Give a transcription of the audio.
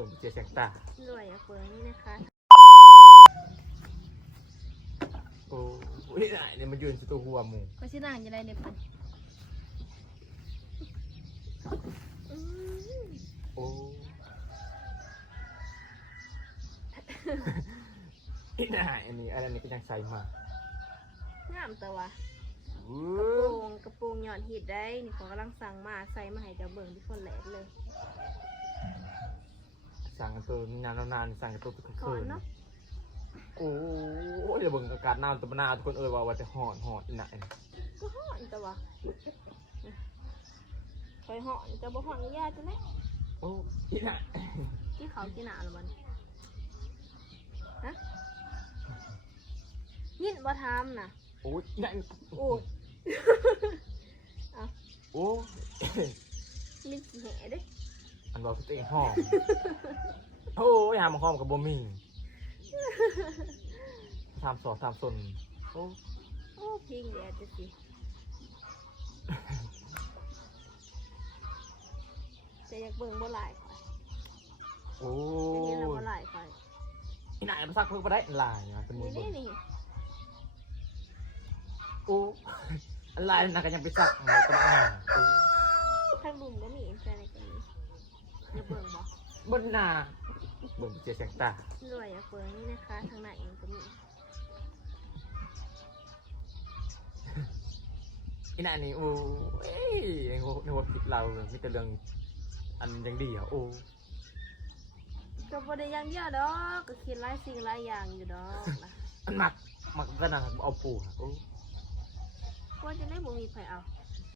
บิ่งเจียเสียงตาร วยเปิงนี่นะคะโอ้ยไหนเนี่ยมันยืนสุดตัวหัวหมู ก็ชื่อนางจะได้ในปัน โอ้ยไหนอันนี้อะไรนี่ก็ยังใส่มาง ามแต่ว่าก ก ระโปรงหย่อนหิดได้นี่เขากำลังสั่งมาใส่มาให้เจ้าเบิ่งที่คนแหลกเลย สั่งกันตัวนานๆสั่งกันตัวคื ก่อน น เนาะ โอ้ยเดี๋ยวเบิ่งอากาศหนาวตัวหนาวทุกคนว่าจะห่อนอีไหน ก็ห่อนแต่ว่าคอยห่อนจะบ่ห่อนนี่ยาจะไหม โอ้อีไหน ที่เขากินหนาหรือมันฮะยินบ่ทำน่ะ โอ้ยอีไหน โอ้ย โอ้ย มีสีแห่เด้ อันบอกตัวเองห้องโอ้ยหามาห้องกับบ่มีทำสอนทำสนโอ้ โอ้พิงเดียวจะสิจะอยากเบิ่งบ่หลายข่อย โอ้ จะเห็นเราบ่หลายข่อย ที่ไหนมาซักเพิ่งมาได้ลายนะเป็นมื นี่ อ นี่นี่ โอ้ลายนะก็ยังไปซักมาตลอดโอ้ ทางลุมก็มีใช่ในกันนี้อย่าเบิ่งบ่ บนหน้าเบิ่งเจียเสียงตาร วยเบิ่งนี่นะคะทางไหนมันก็มี ที่ไหนนี่โอ้ยในหัวคิดเรามีแต่เรื่องอันยังดีอ่ะโอ้ ก็บ่ได้อย่างเดียวดอกก็คิดหลายสิ่งหลายอย่างอยู่ดอกนะ อันหมักก็น่าเอาปูโอ้ ว่าจะได้บ่มีไผเอา